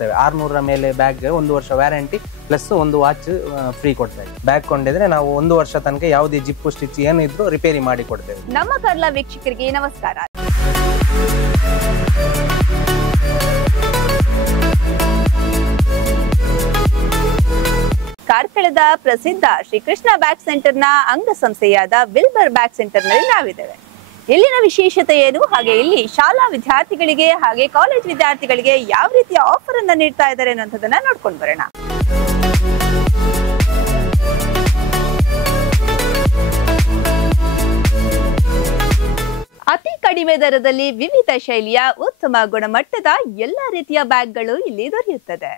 600 ಮೇಲೆ ಬ್ಯಾಗ್ 1 ವರ್ಷ warranty plus ಒಂದು ವಾಚ್ ಫ್ರೀ ಕೊಡ್ತೇವೆ. ಬ್ಯಾಗ್ ಕೊಂಡಿದ್ರೆ ನಾವು 1 ವರ್ಷ ತನಕ ಯಾವುದೇ ಜಿಪ್ಪು ಸ್ಟಿಚ್ ಏನಿದ್ರು ರಿಪೇರಿ ಮಾಡಿ ಕೊಡ್ತೇವೆ. ನಮ್ಮ ಕರ್ಲ ವೀಕ್ಷಕರಿಗೆ ನಮಸ್ಕಾರ. ಕಾರ್ಕಳದ ಪ್ರಸಿದ್ಧ ಶ್ರೀಕೃಷ್ಣ ಬ್ಯಾಗ್ ಸೆಂಟರ್ ನ ಅಂಗಸಂಸ್ಥೆಯಾದ ವಿಲ್ಬರ್ ಬ್ಯಾಗ್ ಸೆಂಟರ್ ನಲ್ಲಿ ನಾವಿದ್ದೇವೆ. ಇಲ್ಲಿನ ವಿಶೇಷತೆ ಏನು, ಹಾಗೆ ಇಲ್ಲಿ ಶಾಲಾ ವಿದ್ಯಾರ್ಥಿಗಳಿಗೆ ಹಾಗೆ ಕಾಲೇಜ್ ವಿದ್ಯಾರ್ಥಿಗಳಿಗೆ ಯಾವ ರೀತಿಯ ಆಫರ್ ಅನ್ನ ನೀಡ್ತಾ ಇದ್ದಾರೆ ಅನ್ನೋದನ್ನ ನೋಡ್ಕೊಂಡು ಬರೋಣ. ಅತಿ ಕಡಿಮೆ ದರದಲ್ಲಿ ವಿವಿಧ ಶೈಲಿಯ ಉತ್ತಮ ಗುಣಮಟ್ಟದ ಎಲ್ಲಾ ರೀತಿಯ ಬ್ಯಾಗ್ಗಳು ಇಲ್ಲಿ ದೊರೆಯುತ್ತದೆ.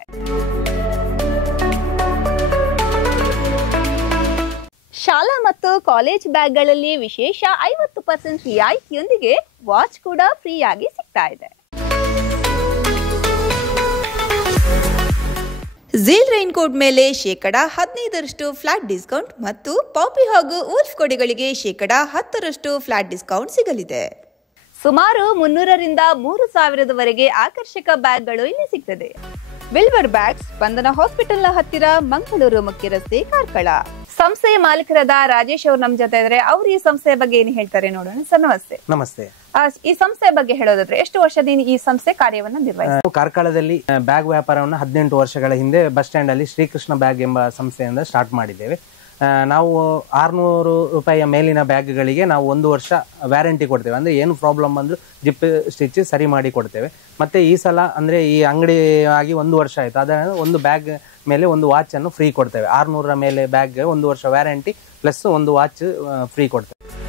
ಶಾಲಾ ಮತ್ತು ಕಾಲೇಜ್ ಬ್ಯಾಗ್ಗಳಲ್ಲಿ ವಿಶೇಷ 50% ರಿಯಾಯಿತಿಯೊಂದಿಗೆ ವಾಚ್ ಕೂಡ ಫ್ರೀ ಆಗಿ ಸಿಗ್ತಾ ಇದೆ. ಝೀಲ್ ರೈನ್ ಕೋಟ್ ಮೇಲೆ %15 ಫ್ಲಾಟ್ ಡಿಸ್ಕೌಂಟ್ ಮತ್ತು ಪಾಪಿ ಹಾಗೂ ಊಲ್ಫ್ ಕೊಡೆಗಳಿಗೆ %10 ಫ್ಲಾಟ್ ಡಿಸ್ಕೌಂಟ್ ಸಿಗಲಿದೆ. ಸುಮಾರು 300 ರಿಂದ 3000 ಆಕರ್ಷಕ ಬ್ಯಾಗ್ಗಳು ಇಲ್ಲಿ ಸಿಗ್ತದೆ. ವಿಲ್ಬರ್ ಬ್ಯಾಗ್ಸ್ ಸ್ಪಂದನ ಹಾಸ್ಪಿಟಲ್ ನ ಹತ್ತಿರ, ಮಂಗಳೂರು ಮುಖ್ಯ ರಸ್ತೆ, ಕಾರ್ಕಳ. ಸಂಸ್ಥೆಯ ಮಾಲೀಕರಾದ ರಾಜೇಶ್ ಅವರು ನಮ್ಮ ಜೊತೆ ಇದ್ದಾರೆ. ಅವರು ಈ ಸಂಸ್ಥೆಯ ಬಗ್ಗೆ ಏನು ಹೇಳ್ತಾರೆ ನೋಡೋಣ. ಸರ್ ನಮಸ್ತೆ. ನಮಸ್ತೆ. ಈ ಸಂಸ್ಥೆಯ ಬಗ್ಗೆ ಹೇಳೋದಾದ್ರೆ ಎಷ್ಟು ವರ್ಷದಿಂದ ಈ ಸಂಸ್ಥೆ ಕಾರ್ಯವನ್ನು ನಿರ್ವಹಿಸುತ್ತೆ? ಕಾರ್ಕಳದಲ್ಲಿ ಬ್ಯಾಗ್ ವ್ಯಾಪಾರವನ್ನು 18 ವರ್ಷಗಳ ಹಿಂದೆ ಬಸ್ ಸ್ಟ್ಯಾಂಡ್ ಅಲ್ಲಿ ಶ್ರೀಕೃಷ್ಣ ಬ್ಯಾಗ್ ಎಂಬ ಸಂಸ್ಥೆಯಿಂದ ಸ್ಟಾರ್ಟ್ ಮಾಡಿದ್ದೇವೆ. ನಾವು ₹600 ಮೇಲಿನ ಬ್ಯಾಗ್ಗಳಿಗೆ ನಾವು 1 ವರ್ಷ ವ್ಯಾರಂಟಿ ಕೊಡ್ತೇವೆ. ಅಂದ್ರೆ ಏನು ಪ್ರಾಬ್ಲಮ್ ಬಂದ್ರು ಜಿಪ್ ಸ್ಟಿಚ್ ಸರಿ ಮಾಡಿ ಕೊಡ್ತೇವೆ. ಮತ್ತೆ ಈ ಸಲ ಅಂದ್ರೆ ಈ ಅಂಗಡಿ ಆಗಿ 1 ವರ್ಷ ಆಯ್ತು, ಅದರ ಒಂದು ಬ್ಯಾಗ್ ಮೇಲೆ ಒಂದು ವಾಚ್ ಅನ್ನು ಫ್ರೀ ಕೊಡ್ತೇವೆ. 600 ಮೇಲೆ ಬ್ಯಾಗ್ 1 ವರ್ಷ ವ್ಯಾರಂಟಿ ಪ್ಲಸ್ ಒಂದು ವಾಚ್ ಫ್ರೀ ಕೊಡ್ತೇವೆ.